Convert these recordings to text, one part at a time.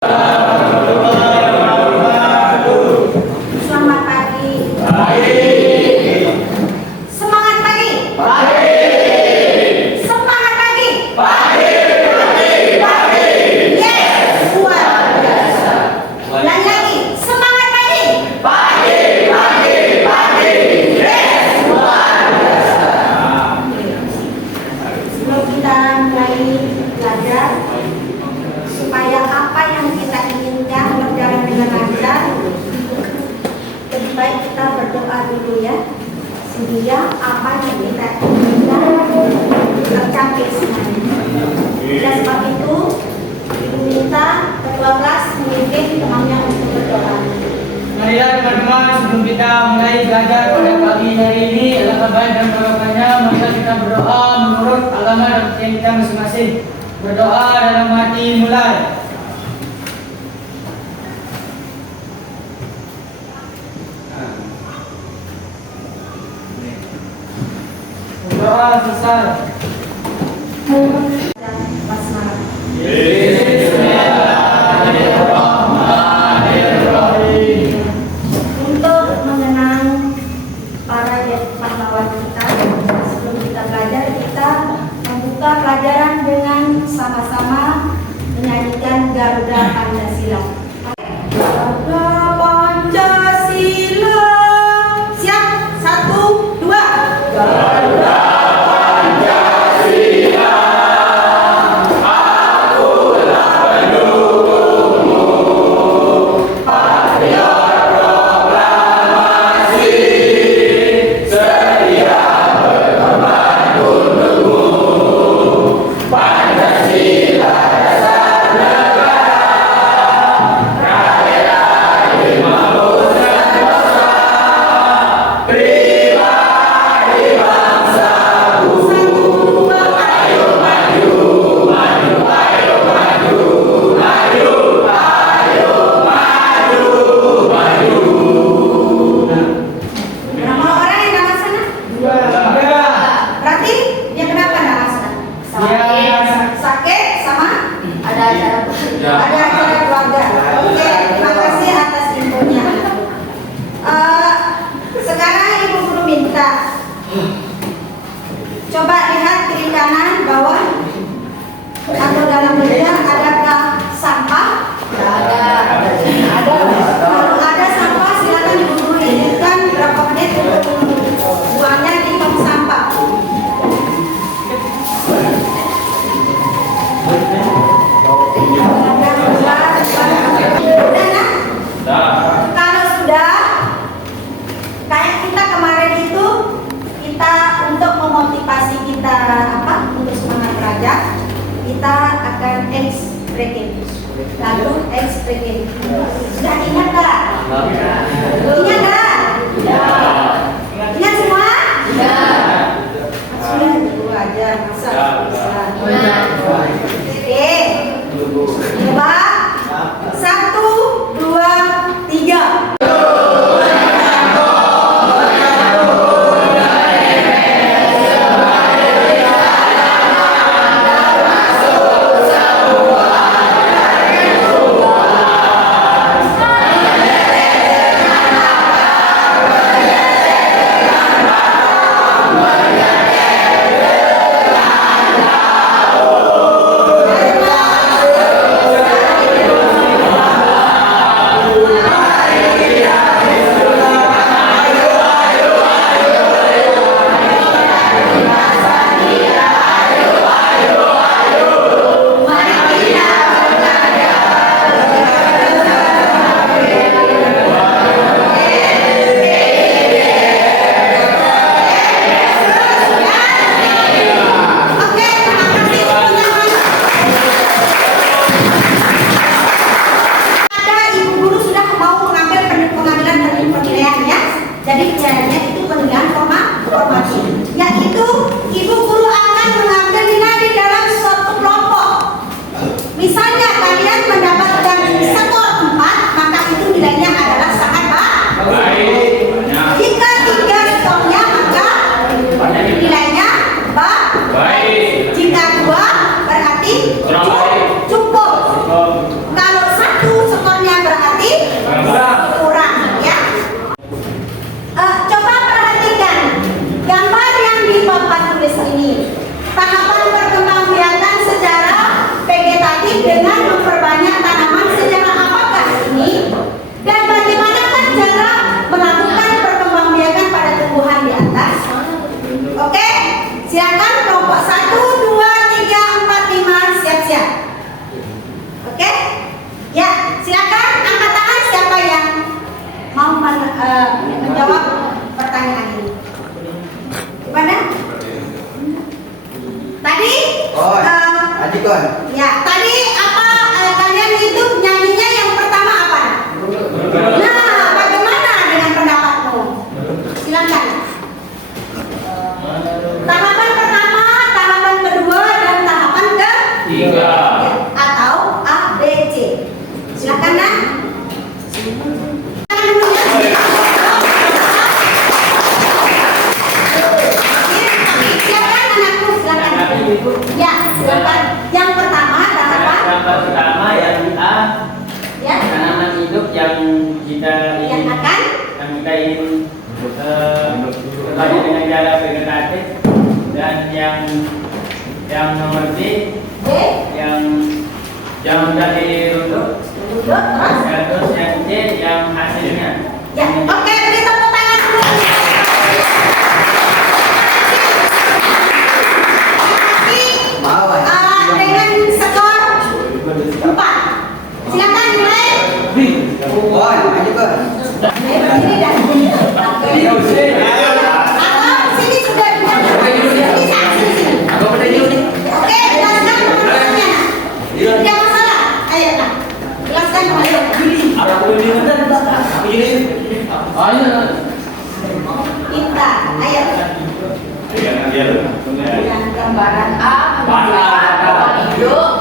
Selamat pagi. Semangat pagi. Semangat pagi. Yes, luar biasa. Ulang lagi. Semangat pagi. Yes, luar biasa. Sebelum kita mulai belajar, supaya apa yang kita inginkan berjalan dengan lancar, lebih baik kita berdoa dulu ya, sehingga apa yang kita inginkan tercapai semuanya. Dan sebab itu, Ibu minta ketua kelas memimpin temannya untuk berdoa. Marilah teman-teman, sebelum kita mulai belajar pada pagi hari ini, alangkah baik dan barokahnya marilah kita berdoa menurut agama dan keyakinan kita masing-masing. Berdoa dalam hati mulai. Berdoa selesai. Basmalah. Untuk mengenang para pahlawan kita, sebelum kita belajar, kita membuka pelajaran dengan sama-sama menyanyikan Garuda Pancasila. Garuda Pancasila. Siap? 1, 2. Garuda Pancasila. Akulah pendukungmu. Patriot proklamasi. Setia berkorban untukmu. Pancasila dasar negara. Rakyat dimabuk sentosa. Pribadi bangsaku. Ayo maju, maju, ayo maju, maju, ayo maju, maju. Berapa orang yang dalam sana? 2. Berarti dia kenapa dalam sana? Sakit sama ada acara keluarga. Oke, terima kasih atas infonya. Sekarang Ibu Guru minta coba lihat kiri kanan bawah atau dalam meja adakah sampah? Ada. Kalau ada sampah silakan Ibu Guru inginkan berapa menit untuk buangnya di tong sampah. Kalau sudah, kayak kita kemarin itu, kita untuk memotivasi kita untuk semangat belajar, kita akan X-breaking. Lalu X-breaking. Sudah ingat tak? Ingat tak? Ingat semua? Sudah itu aja, masa bisa. Oke, coba 1, 2, 3. Majukan. Ya, tadi apa kalian itu nyanyinya yang pertama apa? Nah, bagaimana dengan pendapatmu? Silakan. Tahapan pertama, tahapan kedua, dan tahapan ketiga. Atau A, B, C. Silakan, Nak. Silakan anakku, silakan. Ya, silakan. Yang pertama tahapan. Yang pertama yang A, Ya. tanaman hidup yang kita Yang ingin akan. ingin berbagi dengan cara vegetatif, dan yang nomor B B. yang sudah dirunduk, Duduk, terus. dan terus yang C yang hasilnya. Ya, oke, beri tepuk tangan dulu. Bawah. Dengan skor 4. Silakan dimulai. Wah, majukan. Berdiri dan atau sini sudah sini sini. Oke, jelaskan permasalahannya. Tidak masalah. Ayo, Nak. Jelaskan Pintar. Ayo. Gambaran A menunjukkan pohon hijau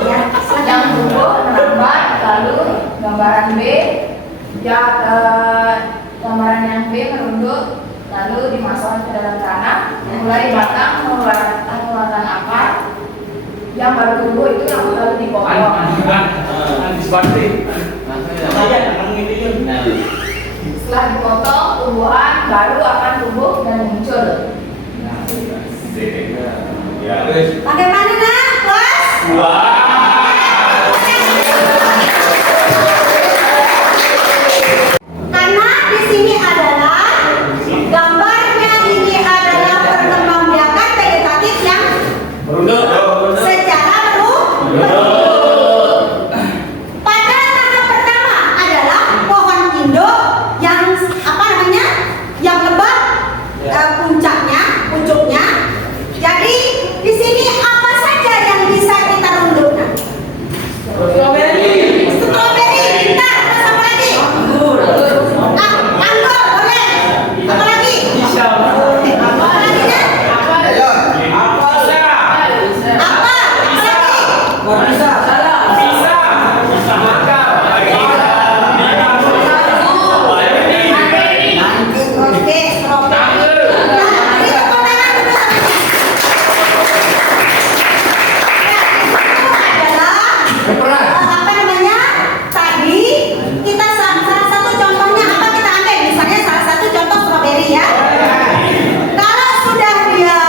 yang tumbuh merambat, lalu gambaran B gambaran yang B merunduk lalu dimasukkan ke dalam tanah, mulai batang mengeluarkan akar, yang baru tumbuh itu lalu dipotong. Setelah dipotong, tumbuhan baru akan tumbuh dan muncul. Bagaimana, Nak? Puas? Karena di sini adalah gambarnya, ini adalah perkembangbiakan vegetatif yang secara pada tahap pertama adalah pohon induk yang apa namanya, yang lebat, pucuknya. Jadi di sini apa saja yang bisa kita rundukkan? Strawberry, pintar. Terus apa lagi? Anggur, boleh. Apa lagi? Apa lagi, Nak? Ayo. Apa? Apa lagi? Oke, strawberry. Nah, ini tepuk tangan dulu. Apa namanya? Tadi kita salah satu contohnya apa kita ambil? Misalnya salah satu contoh strawberry ya. Kalau sudah dia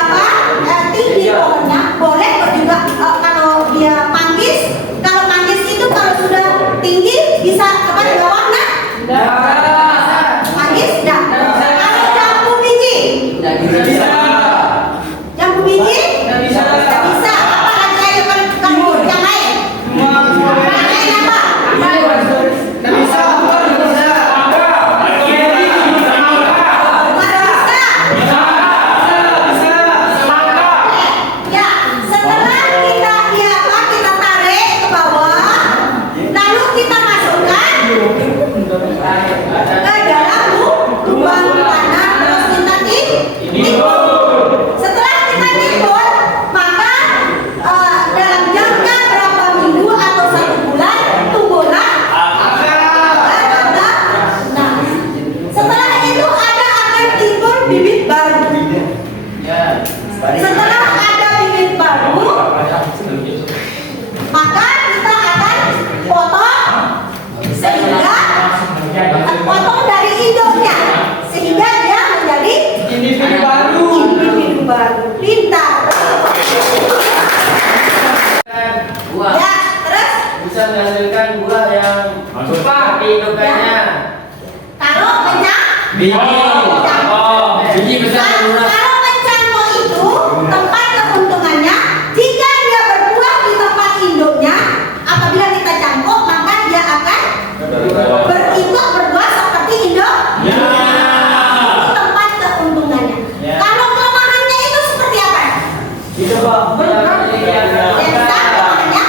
tinggi pohonnya, boleh juga kalau dia manggis. Kalau manggis itu kalau sudah tinggi bisa apa di bawah, Nak? Manggis enggak. Kalau jambu biji, jambu biji nggak bisa. Apa lagi? Ayo kamu yang lain. Lain apa? Ya, setelah kita tarik ke bawah, lalu kita masukkan ke dalam lubang tanah, terus kita timbun. Setelah kita timbun, maka dalam jangka berapa minggu atau 1 bulan tumbuhlah akar. Nah, setelah itu akan timbul bibit baru. Setelah ada bibit baru, maka kita akan potong dari induknya sehingga dia menjadi Individu baru. individu baru. Pintar. Buah Ya, terus bisa menghasilkan buah yang kehidupannya. kalau kencang, Biji besar murah. kalau mencangkok itu tempat keuntungannya jika dia berbuah di tempat induknya. Apabila kita cangkok, maka dia akan berikut berbuah seperti induk. Itu tempat keuntungannya. Kalau kelemahannya itu seperti apa? Itu Pak. Yang kelemahannya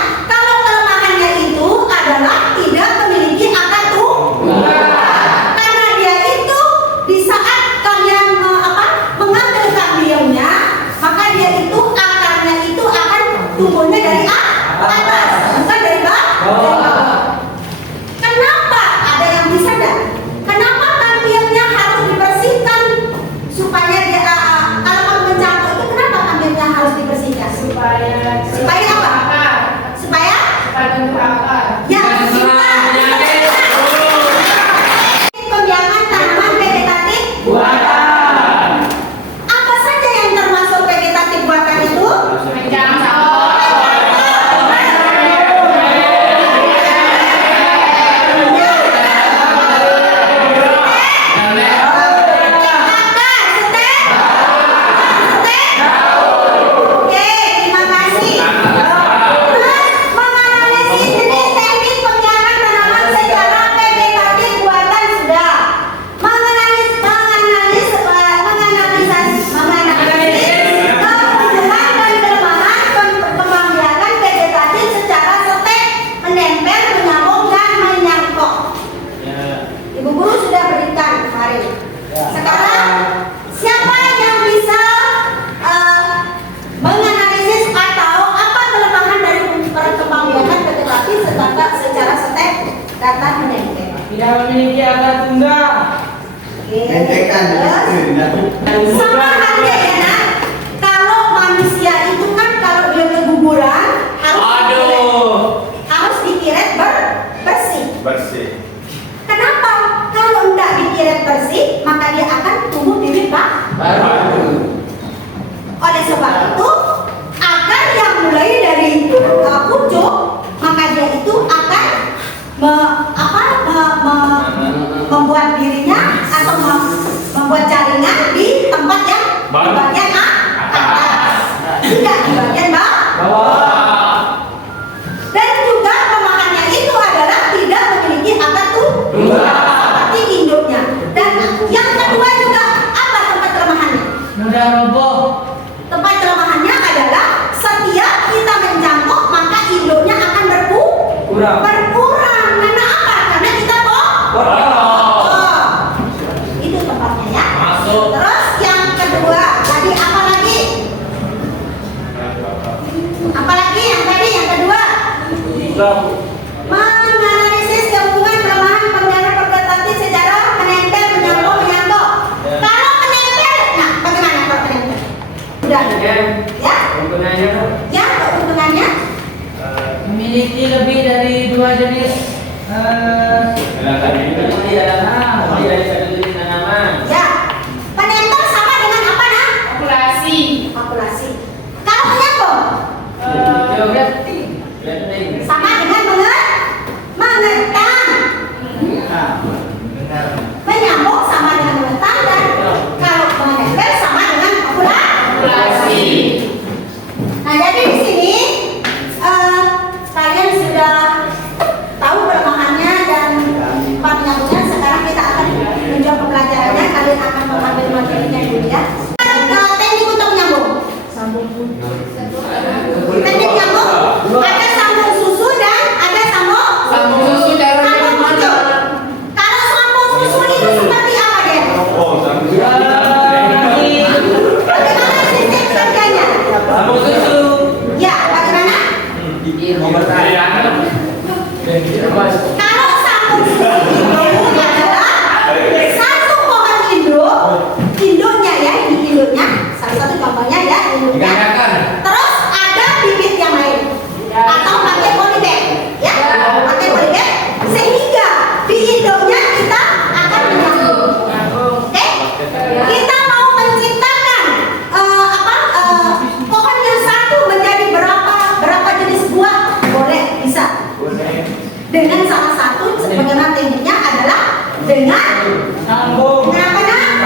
Tidak memiliki akar tunggal. Mentekan. Sama halnya ya nak. Kalau manusia itu kan kalau dia keguguran harus dikiret bersih. Kenapa? Kalau tidak dikiret bersih, maka dia akan tumbuh bibit baru. Oleh sebab itu, akar yang mulai dari pucuk, maka dia itu akan membuat dirinya atau membuat jaringan di tempat yang di bagian atas, tidak di bagian bawah. Dan juga kelemahannya itu adalah tidak memiliki akar tunggal seperti induknya. Dan yang kedua juga apa tempat kelemahannya? Mudah roboh. Tempat kelemahannya adalah setiap kita menjangkau maka induknya akan berkurang. Karena apa? Karena kita itu tempatnya ya. Terus yang kedua, tadi apa lagi? Apa lagi yang tadi yang kedua? Menganalisis hubungan kelemahan pengendara perkereta secara menempel, menyambung. Kalau menempel, nah bagaimana kalau menempel? Udah. Ya? Ya, keuntungannya Memiliki lebih dari 2 jenis ya. Penempel sama dengan apa nah? Populasi. Populasi. Kalau menyambung sama dengan mengetang. Menyambung sama dengan mengetang dan kalau menempel sama dengan populasi. Nah, jadi di sini kalian sudah tahu kelemahannya dan penyambungnya. Sekarang kita akan menjawab pembelajarannya. Kalian akan mengambil materinya dulu ya. Teknik untuk menyambung. Teknik nyambung ada sambung susu dan ada sambung Susu cara pucuk. Kalau sambung susu itu seperti apa dia? Bagaimana sistem kerjanya? Ya, bagaimana? Kalau sambung susu itu adalah satu pohon induknya ya, induknya salah satu contohnya ya induknya. Terus ada bibit yang lain atau pakai polybag ya, pakai polybag sehingga di induknya kita akan menyambung. Oke, kita mau menciptakan pohon yang satu menjadi berapa jenis buah boleh bisa. Dengan salah satu sebagaimana tekniknya adalah dengan apa nak?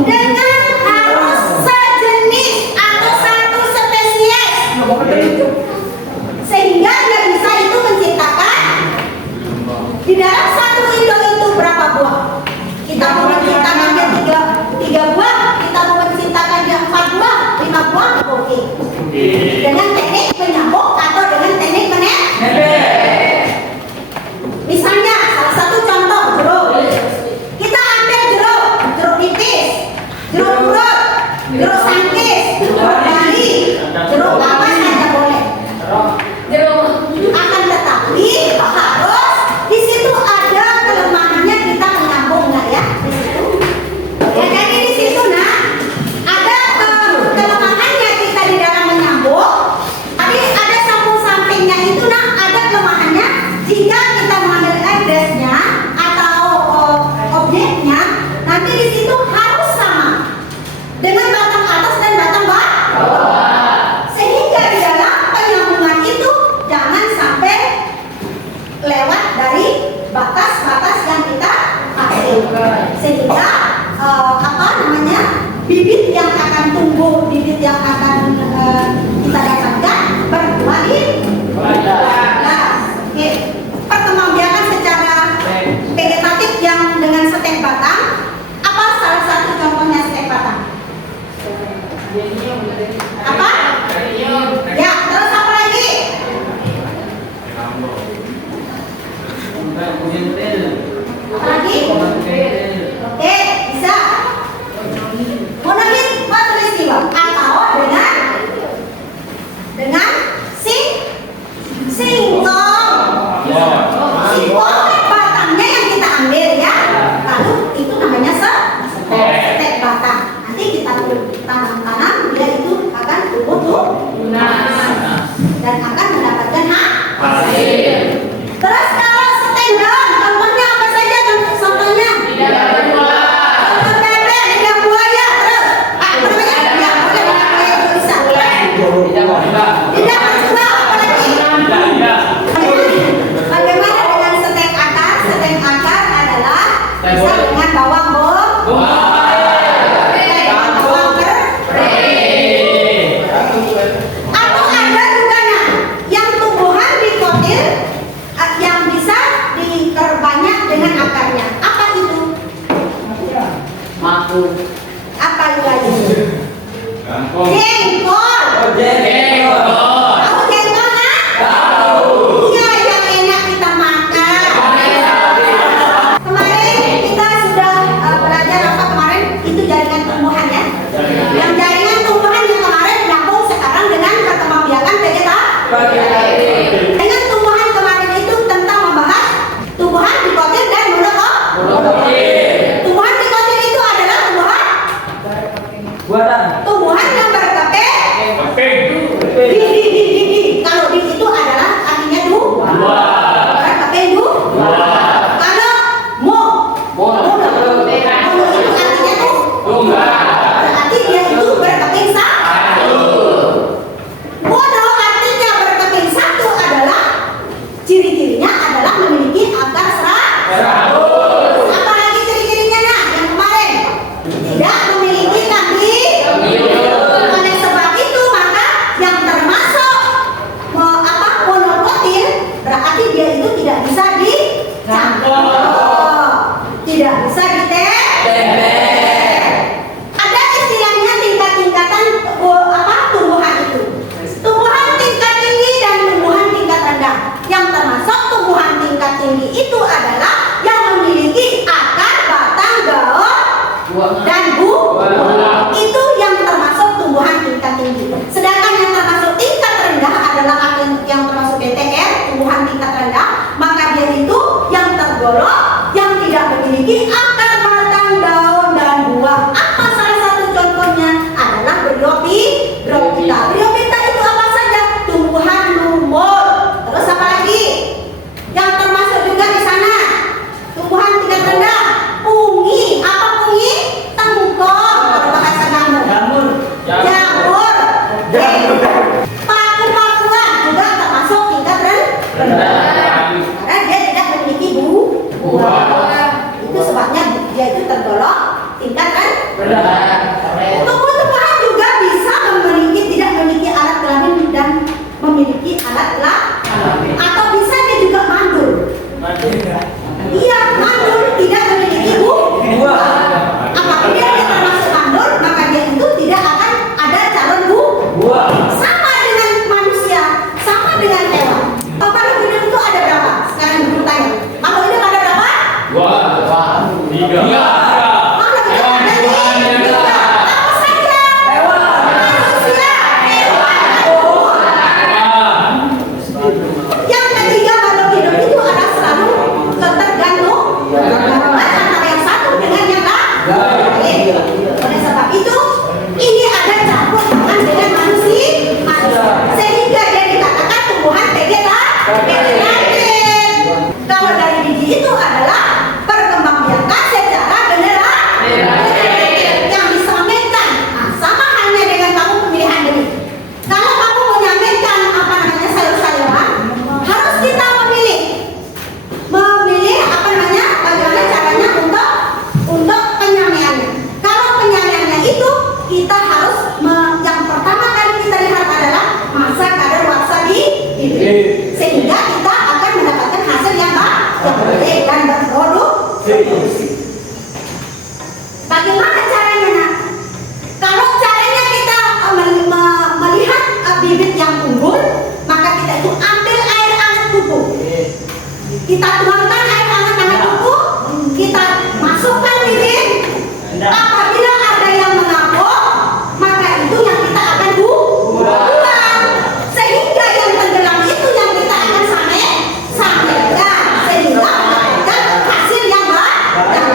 Dengan harus sejenis atau satu spesies sehingga dia bisa itu menciptakan di dalam satu induk itu berapa buah. Kita mau menciptakan dia tiga buah, kita mau menciptakan dia 4 buah, 5 buah, oke. Dengan teknik menyambung atau dengan teknik menempel. Misalnya salah satu contoh jeruk. Kita ambil jeruk nipis, jeruk purut, jeruk sangkis, jeruk bali, jeruk apa saja boleh. Akan tetapi harus di situ ada kelemahannya kita menyambung nggak ya? Di situ. Ya jadi di situ nah ada kelemahannya kita di dalam menyambung. Tapi ada sambung sampingnya itu nah ada kelemahannya jika kita mengambil address-nya atau objeknya nanti di situ harus sama dengan batang atas dan batang bawah. Sehingga di dalam penyambungan itu jangan sampai lewat dari batas-batas yang kita kasih. Sehingga bibit yang akan tumbuh, bibit yang akan kita dapatkan berkualitas. Oke. Perkembangbiakan secara vegetatif yang dengan stek batang. Apa salah satu contohnya stek batang? Apa? Ya, terus apa lagi? Apa lagi? Oke, bisa. Monofit khatulistiwa atau dengan singkong. Singkong kan Terus kalau stand down, contohnya apa saja contohnya? Contoh bebek, lidah buaya, terus apa namanya? Ya, lidah buaya itu bisa. Lidah manusia, apa lagi? Bagaimana dengan stek akar? Stek akar adalah bisa dengan bawang atau ada juga nah yang tumbuhan dikotil yang bisa diperbanyak dengan akarnya. Apa itu? Apa itu lagi? Jengkol. Tahu jengkol kan? Iya, yang enak kita makan. Kemarin kita sudah belajar apa kemarin? Itu jaringan tumbuhan ya. Yang jaringan tumbuhan yang kemarin nyambung sekarang dengan perkembangbiakan vegetasi. Dengan tumbuhan kemarin itu tentang membahas tumbuhan dikotil dan monokotil. Tumbuhan dikotil itu adalah tumbuhan yang berkeping. Kalau di itu adalah artinya berkeping Kalau mono itu artinya berarti dia itu berkeping satu. Mono artinya berkeping satu adalah ciri-cirinya adalah memiliki akar 100. Apalagi ciri-cirinya nah yang kemarin tidak memiliki kaki. Oleh sebab itu maka yang termasuk monokotil berarti dia itu tidak bisa dicampur, tidak bisa ditempel. Ada istilahnya tingkat-tingkatan tumbuhan itu. Tumbuhan tingkat tinggi dan tumbuhan tingkat rendah. Yang termasuk tumbuhan tingkat tinggi itu adalah yang memiliki akar, batang, daun, dan itu yang termasuk tumbuhan tingkat tinggi. Sedangkan yang termasuk tingkat rendah adalah yang termasuk BTR, tumbuhan tingkat rendah. Maka dia itu yang tergolong yang tidak memiliki akar, batang, daun, dan buah. Apa salah satu contohnya? Adalah bryophyta. Bryophyta itu apa saja? Tumbuhan lumut. Terus apa lagi? Yang termasuk juga di sana tumbuhan tingkat rendah, pungi. Apa pungi? Tengkong kalau bahasa kamu. Jamur. Paku-pakuan juga termasuk tingkat rendah. Karena dia tidak memiliki buah. Itu sebabnya dia itu tergolong tingkat rendah. Tumbuh-tumbuhan juga bisa tidak memiliki alat kelamin dan memiliki alat kelamin. Atau bisa dia juga mandul. Iya, mandul tidak memiliki buah. Apabila dia termasuk mandul, maka dia itu tidak akan ada calon buah. Sama dengan manusia, sama dengan hewan. Kalau hidup itu ada berapa? Sekarang ibu tanya. Kalau hidup ada berapa? 3. Kalau hidup ada 3. Apa saja? Manusia, hewan. Yang ketiga, kalau hidup itu ada selalu ketergantung antara yang satu dengan yang lain. Oleh sebab itu, ini ada campur tangan dengan manusia, sehingga dia dikatakan tumbuhan vegetatif. Kalau dari biji itu adalah perkembangbiakan secara generatif yang disampaikan. Nah, sama halnya dengan kamu pemilihan benih. Kalau kamu menyampaikan sayur-sayuran, harus kita memilih bagaimana caranya untuk penyamaiannya. Kalau penyamaiannya itu kita harus yang pertama kali kita lihat adalah masa kadaluarsa bibit, sehingga kita akan mendapatkan hasil yang baik dan berproduksi. Bagaimana caranya nak? Kalau caranya kita melihat bibit yang unggul, maka kita itu ambil air hangat pupuk. Kita tuangkan air hangat pupuk, kita masukkan bibit. Apabila ada yang mengapung, maka itu yang kita akan buang. Sehingga yang tenggelam itu yang kita akan sampaikan, sehingga mendapatkan hasil yang baik.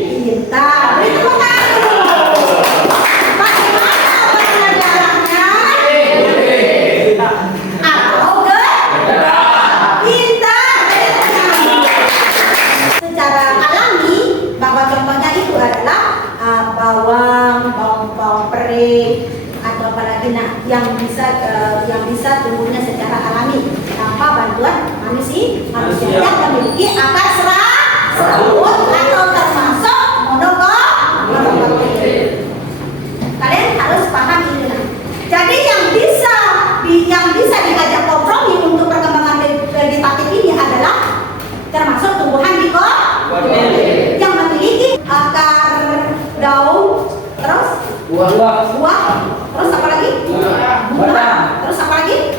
Pintar. Beri tepuk tangan dulu. Bagaimana pengajarannya? Atau pintar. Secara alami, bahwa contohnya itu adalah bawang peri, atau apalagi yang bisa tumbuhnya secara alami tanpa bantuan manusia yang memiliki akar serabut atau termasuk monokotyledon. Kalian harus paham ini. Jadi yang bisa diajak kompromi untuk perkembangan vegetatif ini adalah termasuk tumbuhan yang memiliki akar, daun, terus buah, terus apa lagi? Bunga, terus apa lagi?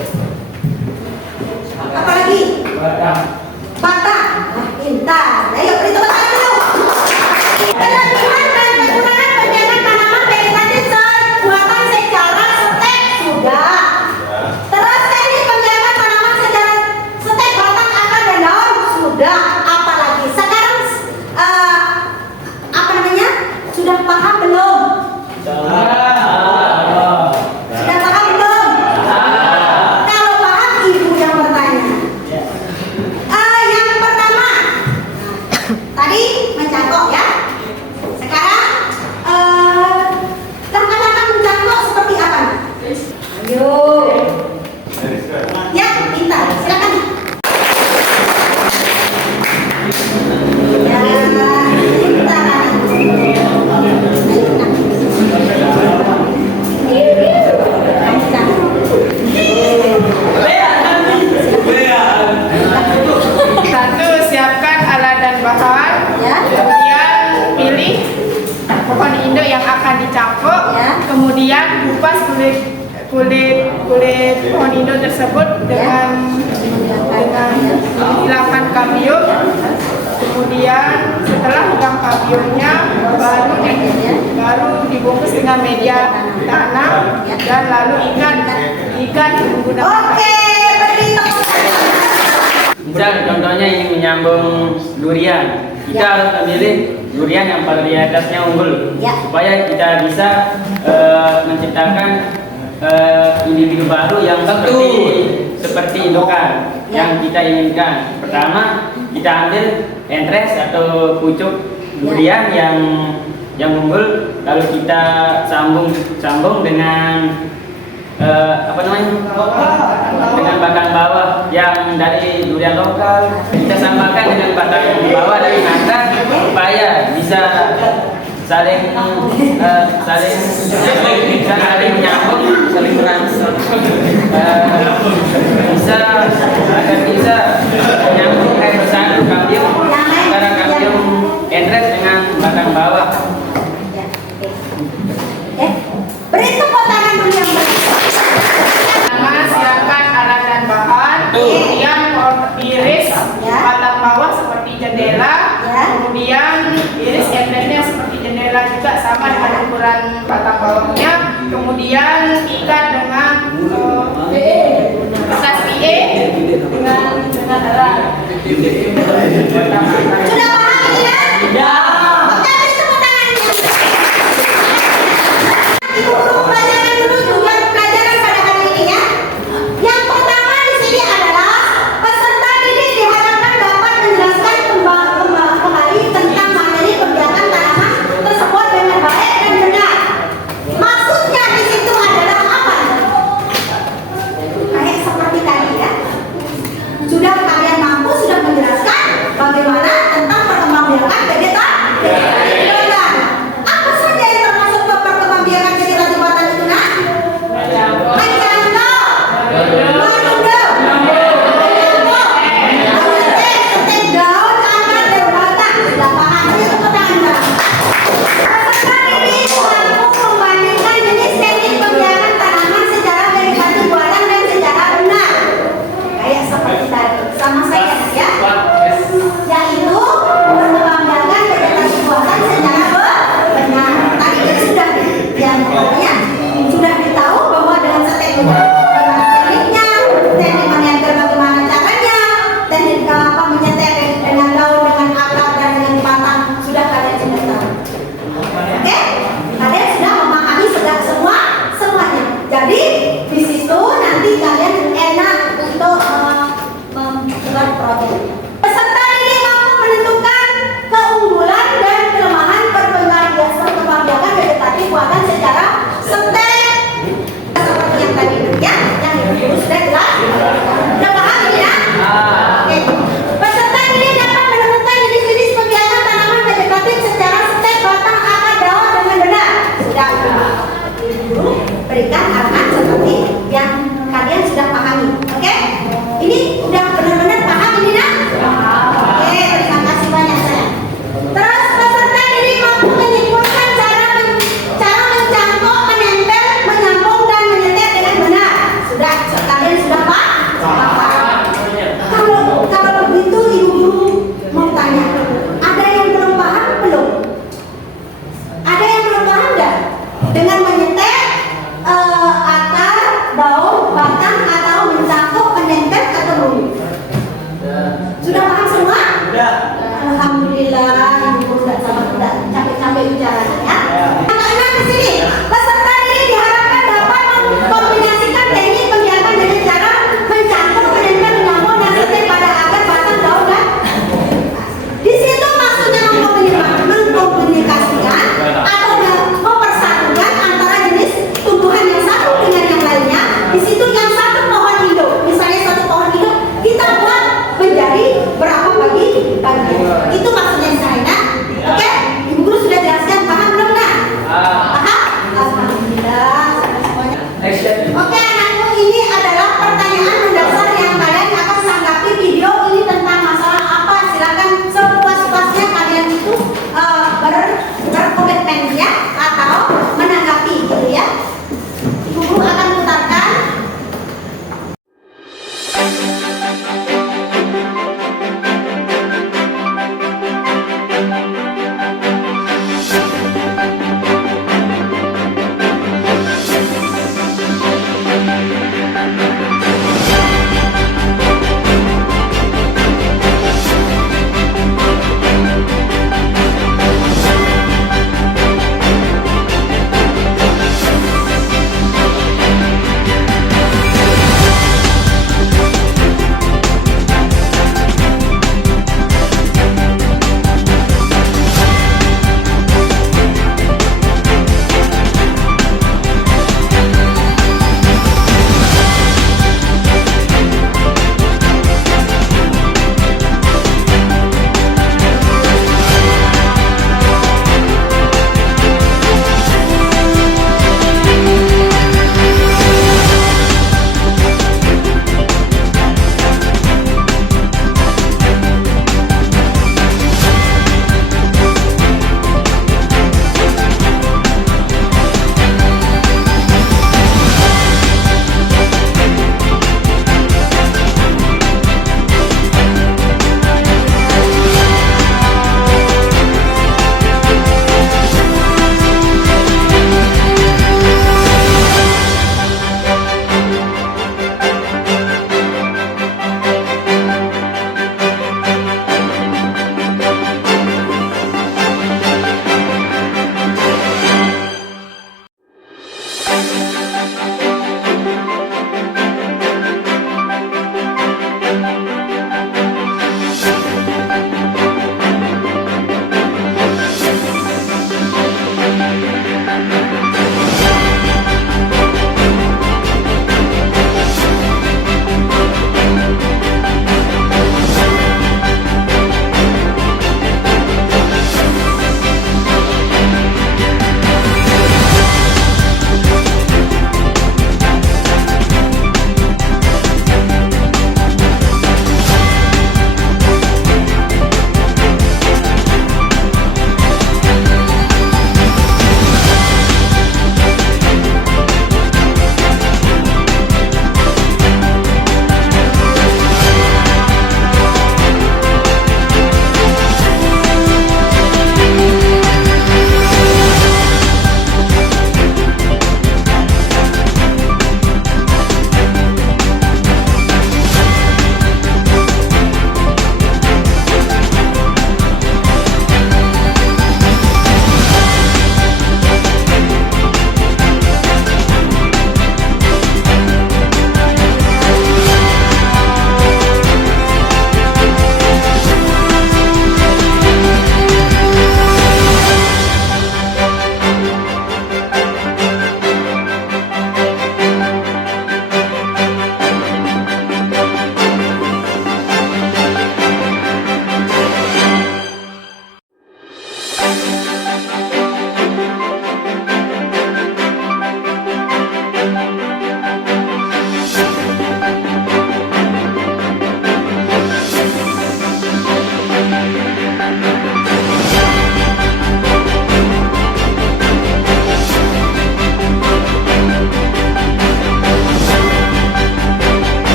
Batang. Nah, pintar. Ayo beri tepuk tangan dulu. Kelebihan dan kekurangan penjagaan tanaman vegetatif buatan secara setek sudah. Terus teknik penjagaan tanaman secara setek batang, akar dan daun sudah. Apalagi sekarang sudah paham belum? Sudah paham belum? Kalau paham, ibu yang bertanya. Yang pertama, tadi mencangkok ya. Sekarang langkah-langkah mencangkok seperti apa? Ayo. Ya, pintar. Silakan. Ya, pintar. Satu, siapkan alat dan bahan. Ya. Kemudian pilih pohon induk yang akan dicangkok. Ya. Kemudian kupas kulit pohon induk tersebut dengan menghilangkan kambium. Kemudian setelah hilang kambiumnya baru dibungkus dengan media tanam dan lalu ikat menggunakan. Oke, beri tepuk tangan. Misal contohnya ini menyambung durian, kita harus memilih durian yang pada di atasnya unggul, supaya kita bisa menciptakan individu baru yang seperti indukan yang kita inginkan. Pertama, kita ambil entres atau pucuk durian yang unggul, lalu kita sambung dengan dengan batang bawah yang dari durian lokal, kita samakan dengan batang bawah dari nangka supaya bisa saling menyambung, saling berangsur, bisa menyambung kayak bersatu kambium antara kambium entres dengan batang bawah. Beri tepuk tangan dulu yang benar. Pertama, siapkan alat dan bahan. Kemudian iris batang bawah seperti jendela. Kemudian iris entresnya seperti jendela juga, sama dengan ukuran batang bawahnya. Kemudian ikat dengan kertas PE dengan erat. Sudah paham ini ya? Ya. Oke, beri tepuk tangan. Ibu guru pelajaran dulu juga pelajaran pada hari ini ya. Yang pertama di sini adalah peserta didik diharapkan dapat menjelaskan kembali tentang materi kegiatan tanaman tersebut dengan baik dan benar. Maksudnya di situ adalah apa? Kayak seperti tadi ya. Sudah kalian mampu sudah menjelaskan bagaimana tentang Alhamdulillah, ibu sudah capek-capek bicaranya. Anak-anak di sini, peserta ini diharapkan dapat mengkombinasikan teknik kegiatan dengan cara mencampur, menempel, menyambung, dan setir pada akar, batang, daun, dan di situ maksudnya mengkomunikasikan atau mempersatukan antara jenis tumbuhan yang satu dengan yang lainnya. Di situ yang satu pohon hidup, misalnya satu pohon hidup kita buat menjadi berapa bagian. Itu maksudnya di sana. Oke, ibu guru sudah jelaskan, paham belum nak? Paham? Oke.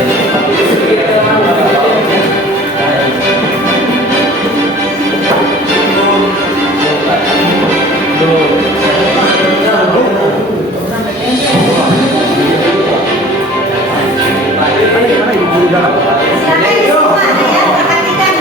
Silakan semua ya, perhatikan.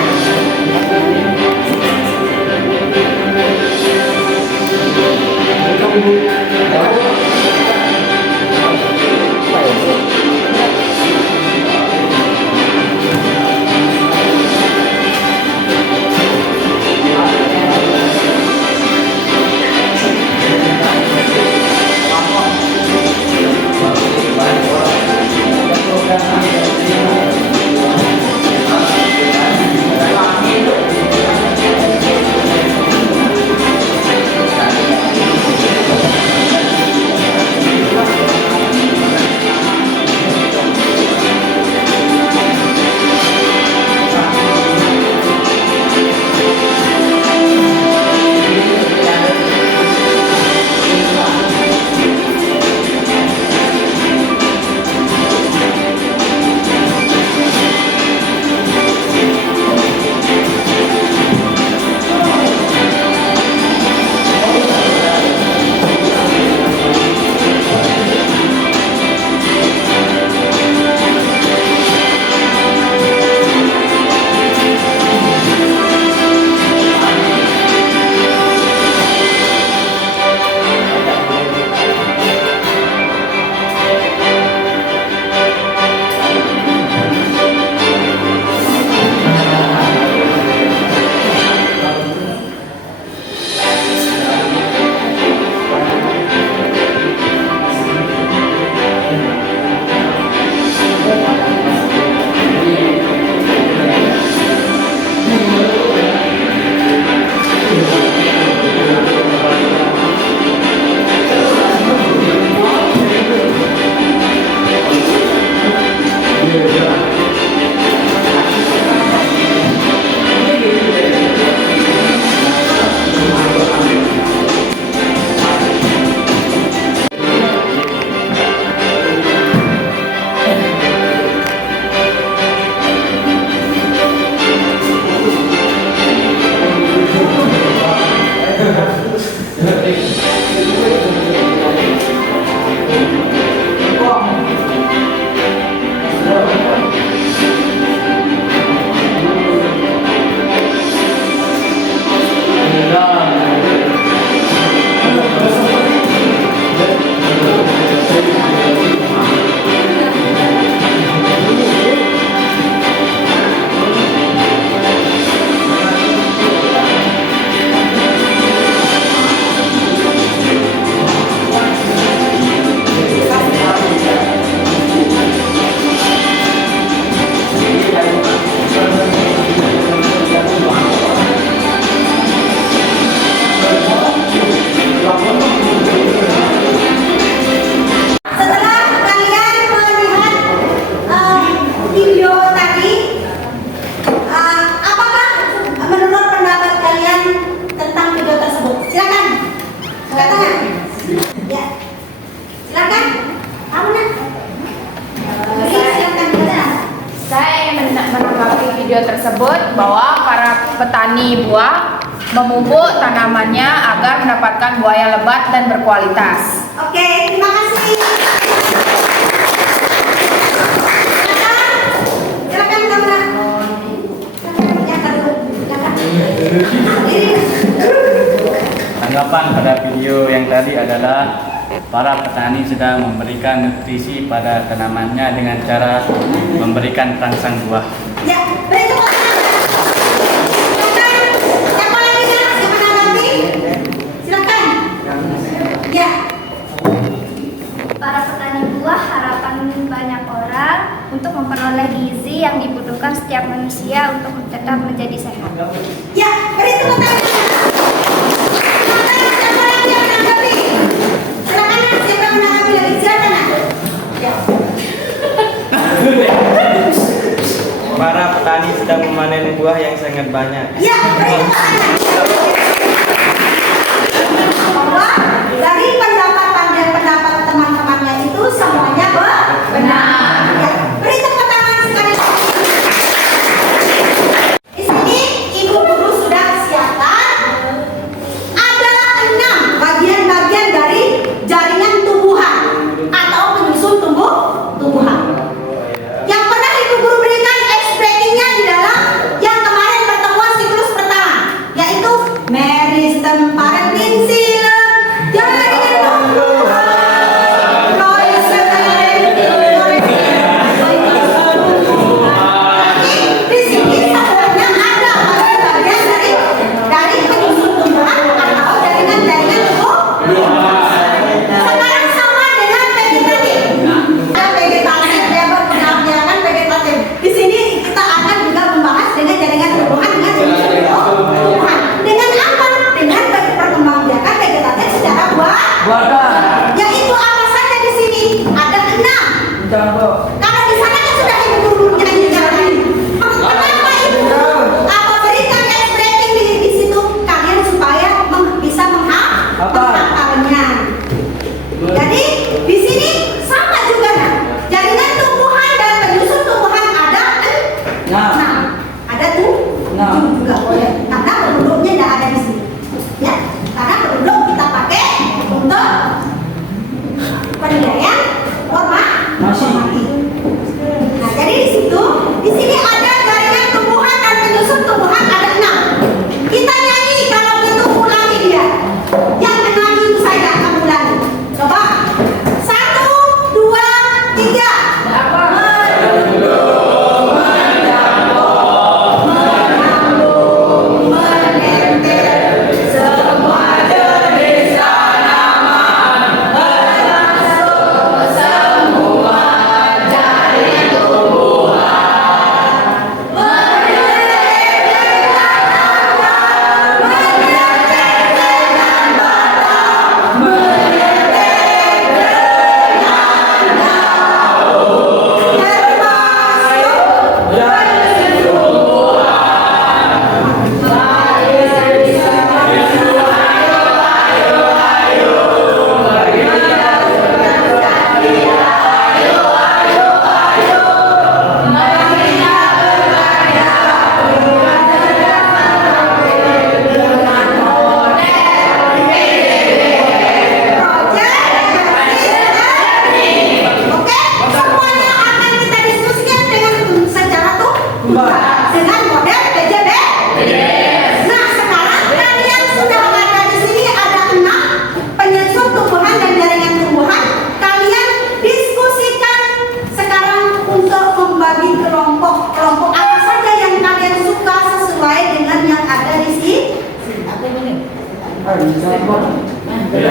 video tersebut bahwa para petani buah memupuk tanamannya agar mendapatkan buah yang lebat dan berkualitas. Oke, terima kasih. Silakan kamera. Tanggapan pada video yang tadi adalah para petani sedang memberikan nutrisi pada tanamannya dengan cara memberikan perangsang buah. Ya, beri tepuk tangan. Silakan. Siapa lagi yang menanggapi? Silakan. Ya. Para petani buah harapan banyak orang untuk memperoleh gizi yang dibutuhkan setiap manusia untuk tetap menjadi sehat. Ya, beri tepuk tangan. Silakan, siapa lagi yang menanggapi? Silakan, siapa yang menanggapi lagi? Silakan. Ya. Para petani sedang memanen buah yang sangat banyak. Ya, beri tepuk tangan. Bahwa dari pendapat dan pendapat teman-temannya itu semuanya benar. Ya, beri tepuk tangan.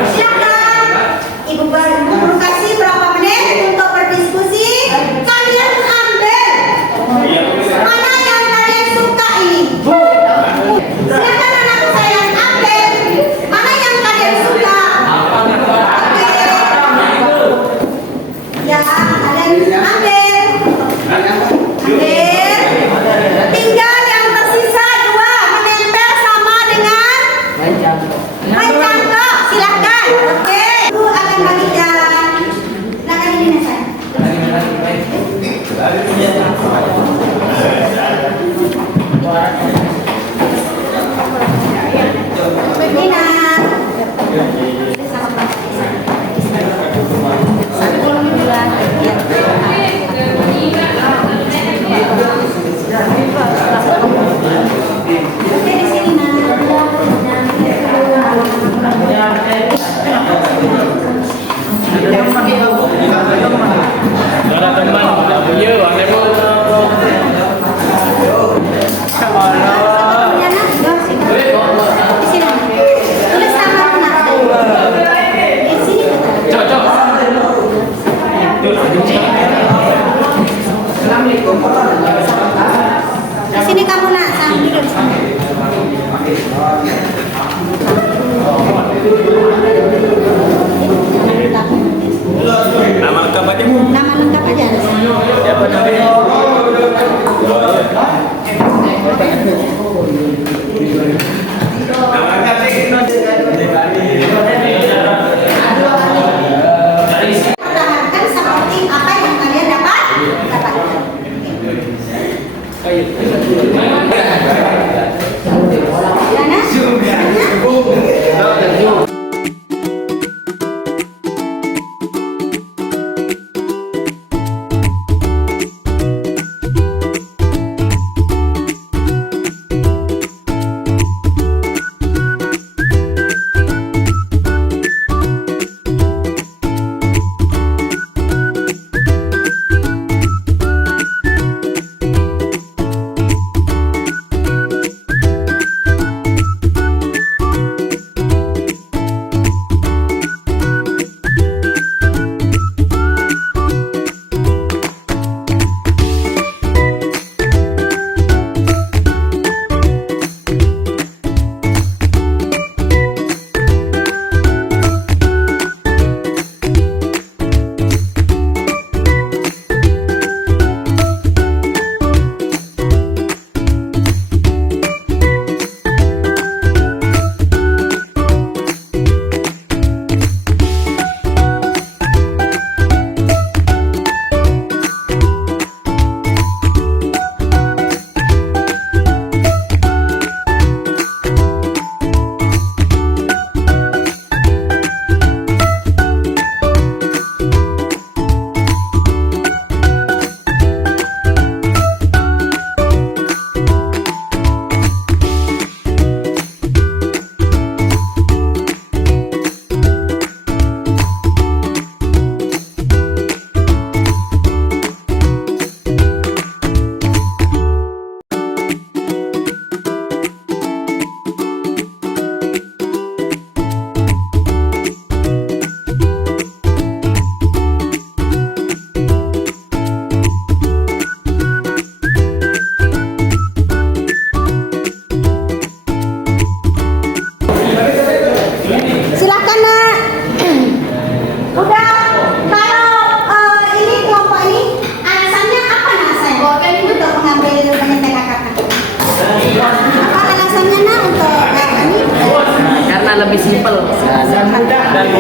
Silakan. Ibu guru kasih berapa menit untuk berdiskusi. Kalian ambil mana yang kalian suka ini. Silakan anak saya ambil mana yang kalian suka. Oke. Ya, kalian ambil. Tinggal yang tersisa 2 menempel sama dengan main cangkok. Silakan. Oke. Ibu akan bagikan. Silakan ini Nasa. Nina. Oke, di sini tulis sama anak. Di sini. Di sini kamu nak, sambil duduk di sini. Nama lengkap aja. Nama lengkap aja. Siapa namanya? Nama lengkap sih. Pertahankan seperti apa yang kalian dapat. Lana? lebih simpel dan mudah. Oke,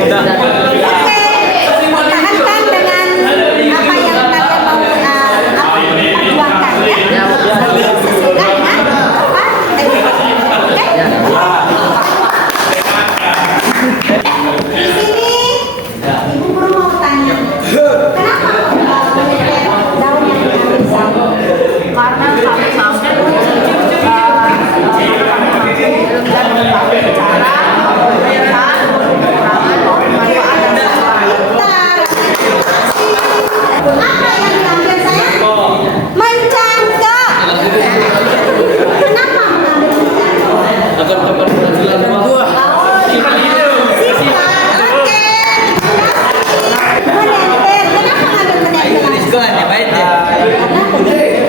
pertahankan dengan apa yang kalian mau perjuangkan ya. Sesuai dengan apa di sini Ibu Guru mau tanya, kenapa daun yang diambil sama? Karena kami sampai Apa yang diambil saya? Mencangkok. Kenapa mengambil mencangkok? agar dapat penghasilan buah.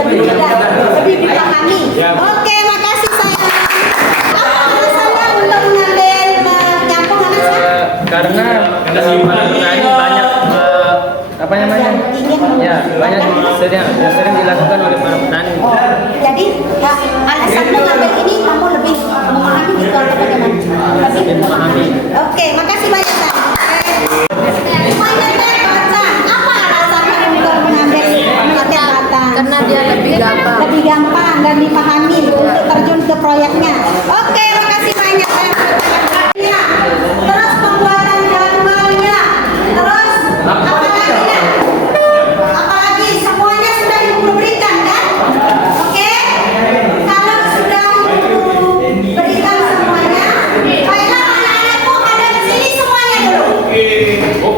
lebih dipahami. Oke, makasih sayang. Apa alasannya untuk mengambil menyampung anak saya? Karena petani banyak apa namanya? Ya, banyak sering dilakukan oleh para petani. Oh, jadi alasan mengambil ini kamu lebih memahami gitu atau bagaimana? Lebih memahami. Oke, makasih banyak sayang. Apa alasan untuk mengambil latihan batang? Karena dia lebih gampang. Lebih gampang dan dipahami untuk terjun ke proyeknya. Oke, makasih banyak. Ya. Terus pembuatan jadwalnya. Terus apa lagi? Apalagi semuanya sudah ibu berikan kan? Oke. Kalau sudah ibu berikan semuanya, baiklah anak-anakku ada di sini semuanya dulu.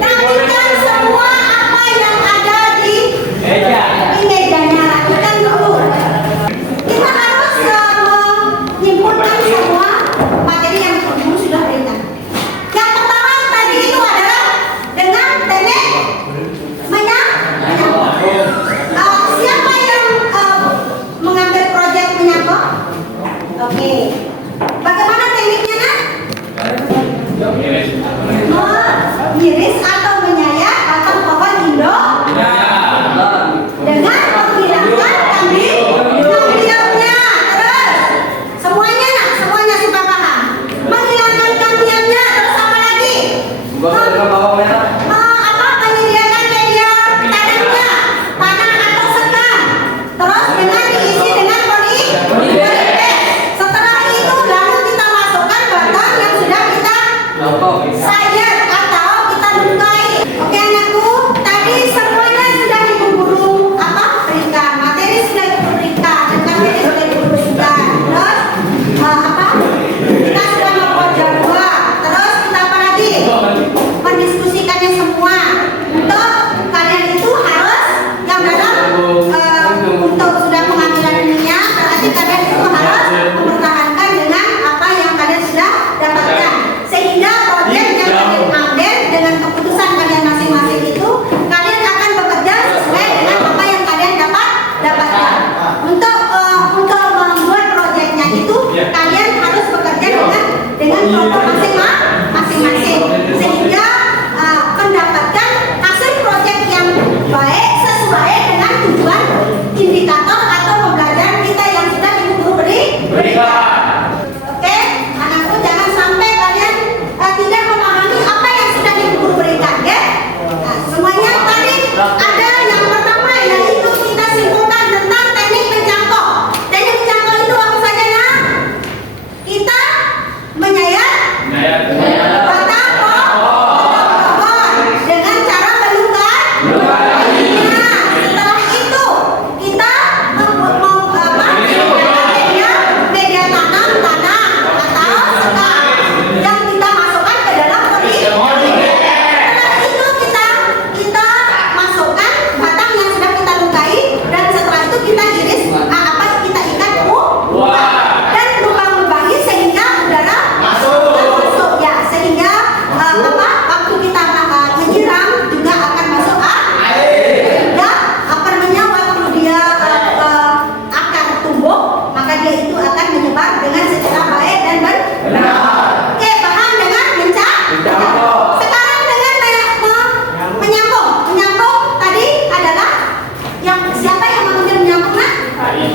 Rapikan semua apa yang ada di mejanya, rapikan dulu. Kita harus menyimpulkan semua materi yang ibu sudah berikan. Yang pertama tadi itu adalah dengan teknik menyambung. Siapa yang mengambil proyek menyambung? Oke. Bagaimana tekniknya, Nak? Mengiris atau menyayat batang pohon Indo dengan menghilangkan kambium-kambiumnya. Terus semuanya, Nak, semuanya sih paham. Menghilangkan kambiumnya, terus apa lagi? Apa menyediakan media tanamnya, tanah atau sekam. Terus dengan diisi dengan polybag. Setelah itu lalu kita masukkan batang yang sudah kita sayat atau kita lukai. Oke anakku, tadi semuanya sudah ibu guru berikan, materi sudah ibu berikan, dan materi sudah ibu berikan. Terus kita sudah membuat jadwal. Terus kita apa lagi? Mendiskusikannya semua. Untuk kalian itu harus yang dalam untuk sudah pengambilan ininya, berarti kalian itu harus mempertahankan dengan apa yang kalian sudah dapatkan, sehingga proyek yang kalian ambil dengan keputusan kalian masing-masing itu kalian akan bekerja sesuai dengan apa yang kalian dapatkan. Untuk membuat proyeknya itu kalian harus bekerja dengan kelompok masing-masing, sehingga mendapatkan hasil proyek yang baik sesuai dengan tujuan indikator atau pembelajaran kita yang sudah ibu guru berikan. Oke, anakku, jangan sampai kalian tidak memahami apa yang sudah ibu guru berikan, ya. Nah, semuanya tadi ada yang pertama yaitu kita simpulkan tentang teknik mencangkok. Teknik mencangkok itu apa saja, Nak? Kita menyayat batang pohon dengan cara melukai. Nah, setelah itu kita media tanam tanah atau sekam yang kita masukkan ke dalam polybag. Setelah itu kita masukkan batang yang sudah kita lukai, dan setelah itu kita iris kita ikat dan lubang-lubangi sehingga udara masuk ya, sehingga waktu kita menyiram juga akan masuk sehingga waktu dia akan tumbuh, maka dia itu akan menyebar dengan secara baik dan benar. Oke, paham dengan mencangkok? Sekarang dengan menyambung. Menyambung tadi adalah siapa yang mengambil menyambung, Nak? Tadi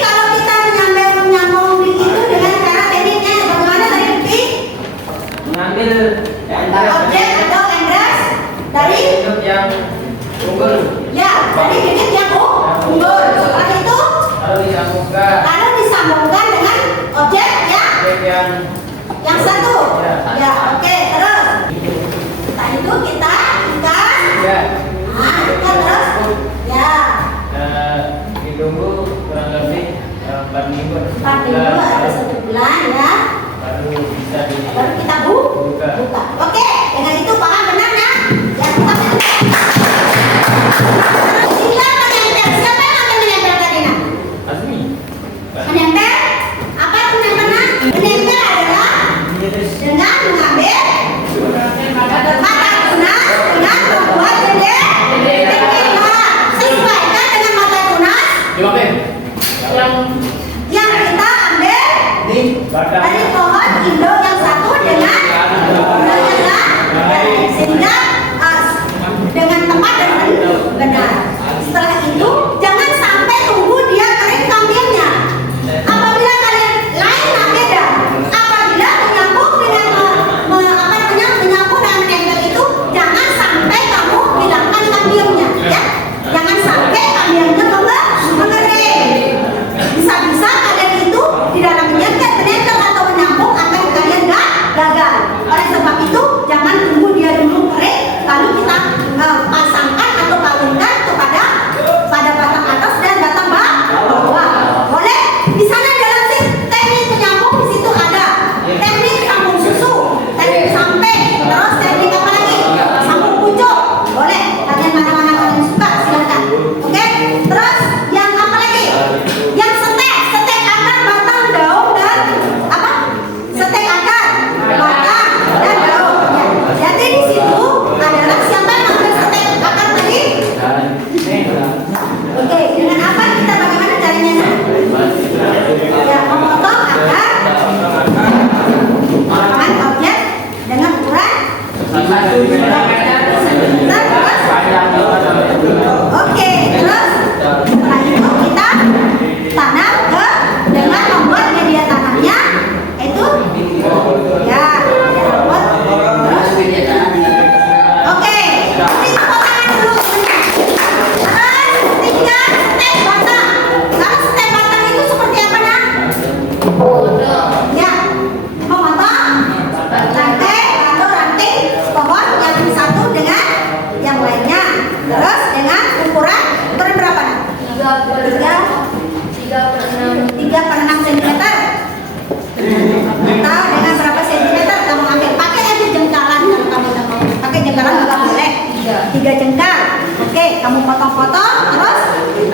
kalau kita menyambung itu dengan cara tekniknya bagaimana tadi, Bukti? Mengambil Objek atau endres dari yang unggul dari bibit yang unggul. Setelah itu lalu disambungkan dengan objek yang satu. Ya, oke, terus. Setelah itu kita ikat. Terus. Ya. ditunggu kurang lebih 4 minggu. 4 minggu atau 1 bulan ya. Baru bisa Baru kita buka. Oke, dengan itu paham benar ya? Ya, kita sehingga menempel. Siapa yang akan menempel tadi, Nak? Azmi. Menempel? Apa itu menempel? Menempel adalah dengan mengambil mata tunas dengan membuat jendela sesuaikan dengan Yang kita ambil dari pohon Indo yang satu dengan sehingga dengan tepat dan benar. Setelah itu jangan sampai tunggu dia kering kambilnya. Apabila kalian lain beda, apabila menyambung dengan menyambung dengan menempel itu, jangan sampai kamu hilangkan kambilnya, ya. Jangan sampai kambilnya mengering. Bisa-bisa kalian itu di dalam menempel atau menyambung akan kalian gagal. Oleh sebab itu jangan tunggu dia dulu kering lalu kita pasangkan atau kawinkan kepada batang atas dan batang bawah. Boleh? Di sana dalam teknik penyambung di situ ada teknik sambung susu, teknik sampai, terus teknik apa lagi? Sambung pucuk. Boleh? Kalian mana-mana kalian suka silakan. Oke? Terus yang apa lagi? Yang setek akar, batang, daun dan apa? Setek akar, batang dan daun. Ya. Jadi di situ adalah siapa yang ambil setek akar tadi? Oke, dengan apa kita bagaimana caranya? Ya, memotong akar objek dengan ukuran Oke, terus setelah itu kita tanam dengan membuat media tanamnya itu ya terus oke, kita potongkan dulu sebentar. Terus 3 stek batang. Kalau stek batang itu seperti apa nak? Ya, memotong ranting pohon yang satu dengan yang lainnya. Terus dengan ukuran berapa nak? 3/6 cm. Atau dengan berapa sentimeter kamu ambil? Pakai aja jengkalan kalau kamu tidak mau. Pakai jengkalan juga boleh. 3 jengkal. Oke, kamu potong-potong. Terus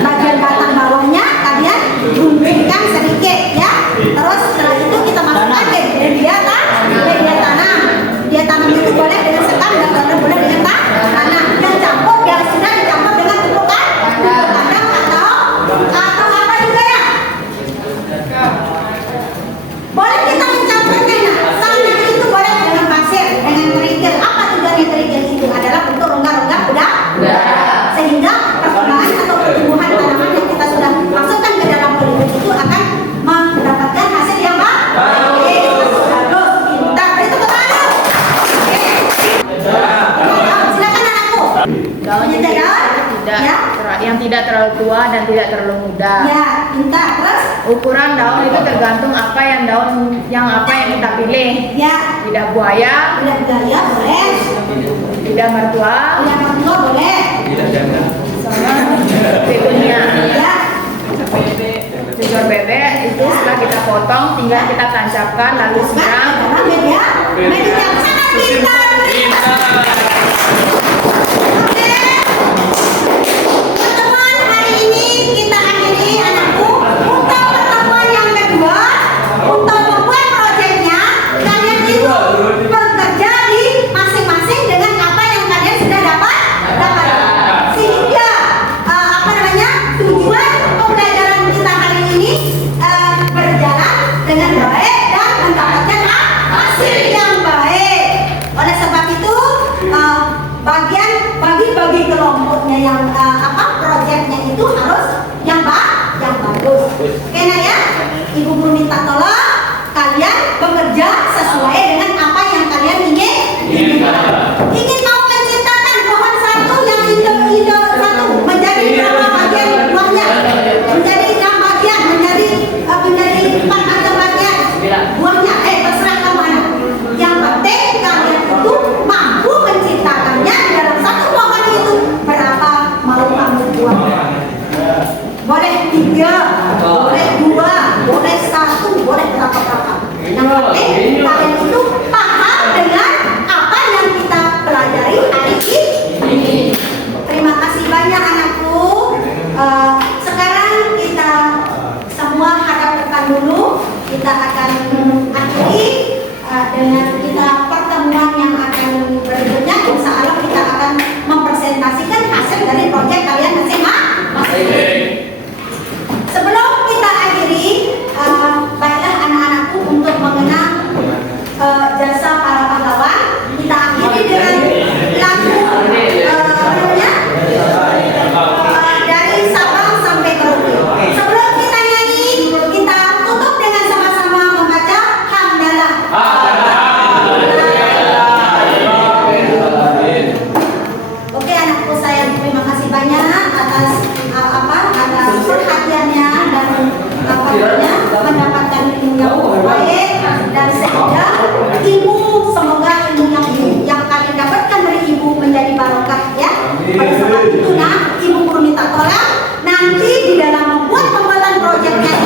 bagian batang bawahnya kalian guntingkan sedikit ya. Terus setelah itu kita masukkan ke media tanam. Media tanam itu boleh dengan sekam dan boleh dengan tanam. Dan campur yang sudah dicampur dengan pupuk kandang atau apa juga ya. Boleh kita mencampurnya. Tanah itu boleh dengan pasir, dengan kerikil. Apa tujuannya kerikil itu? Adalah untuk rongga-rongga udara. Sehingga perkembangan atau pertumbuhan tanaman yang kita sudah masukkan ke dalam politik itu akan mendapatkan hasil yang baik. Bagus, pintar. Beri tepuk tangan. Silakan anakku. Daunnya yang tidak terlalu tua dan tidak terlalu muda. Ya, pintar. Terus Ukuran daun itu tergantung apa yang kita pilih. ya, Lidah buaya, udah budaya boleh. lidah mertua, Yang mertua boleh. sama begonia. Ya. Jujur bebek itu setelah kita potong tinggal kita tancapkan lalu siram. Karena media yang sangat pintar. Oke. Pertemuan hari ini kita akhiri anakku. Untuk pertemuan yang kedua, untuk membuat proyeknya, kalian itu bekerja di masing-masing dengan apa yang kalian sudah dapat. Sehingga tujuan pembelajaran kita hari ini berjalan dengan baik dan mendapatkan hasil yang baik. Oleh sebab itu bagi kelompoknya yang proyeknya itu harus yang bagus. Oke nah ya, Ibu Guru minta tolong kalian bekerja sesuai dengan apa yang kalian ingin mau menciptakan pohon satu yang Indo satu menjadi berapa bagian buahnya? Menjadi 6 bagian, menjadi 4 macam bagian buahnya. Terserah kamu anak. Yang penting kalian itu mampu menciptakannya di dalam satu pohon itu berapa mau kamu buat. Boleh 3, boleh 2, boleh 1, boleh berapa. Yang penting kalian itu paham dengan apa yang kita pelajari hari ini. Terima kasih banyak anakku. Sekarang kita semua hadap dulu. Kita akan akhiri dengan kita pertemuan yang akan berikutnya. Insya Allah kita akan mempresentasikan hasil dari proyek kalian masing-masing. kaliannya dan mendapatkan ilmu yang baik dan sehingga ibu semoga ilmu yang kalian dapatkan dari ibu menjadi barokah ya. Oleh sebab itu ibu guru minta tolong nanti di dalam membuat pembuatan proyeknya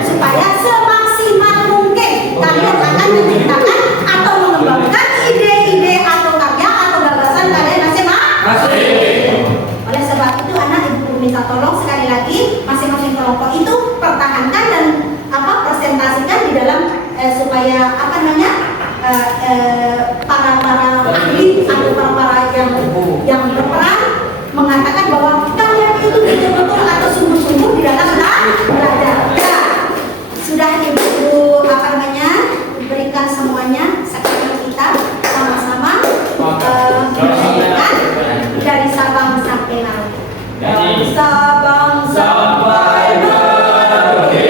supaya semaksimal mungkin kalian akan menciptakan atau mengembangkan ide-ide atau karya atau gagasan kalian masing-masing. Oleh sebab itu anak ibu guru minta tolong sekali lagi masing-masing kelompok itu pertahankan dan presentasikan di dalam supaya para ahli atau para yang berperan mengatakan bahwa kalian itu betul-betul atau sungguh-sungguh di dalam belajar. Ya, sudah ibu berikan semuanya. Sekarang kita sama-sama menyanyikan dari Sabang sampai Merauke. Dari Sabang sampai Merauke.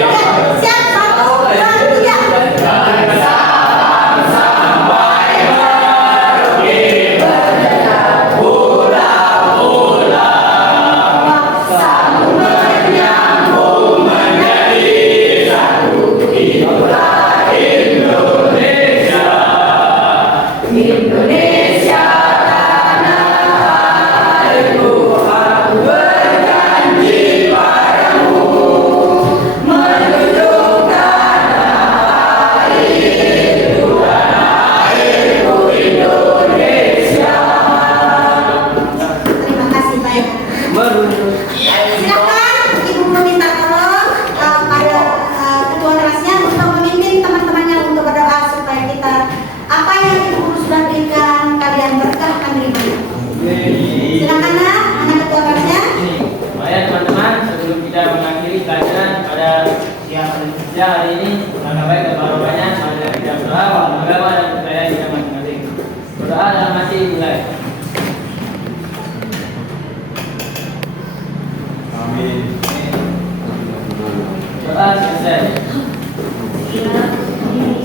Siap, 1, 2, 3. Dari Sabang sampai Merauke. Berdekat pula-pula. Sambung menyambung menjadi satu. Itulah Indonesia. Indonesia tanah airku, aku berjanji padamu menunjukkan tanah airku Indonesia. Terima kasih banyak. Silakan ibu meminta tolong pada kedua kelasnya untuk memimpin teman-temannya untuk berdoa supaya kita apa yang ibu guru sudah berikan kalian berkah akan terima. Silakan anak kedua kelasnya. Baik teman-teman, sebelum kita mengakhiri pelajaran pada siang hari ini, maka baik kebarokahnya mari kita berdoa, agama dan percaya kita masing-masing. Berdoa dalam hati mulai. Amin. Doa selesai.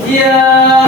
Siap.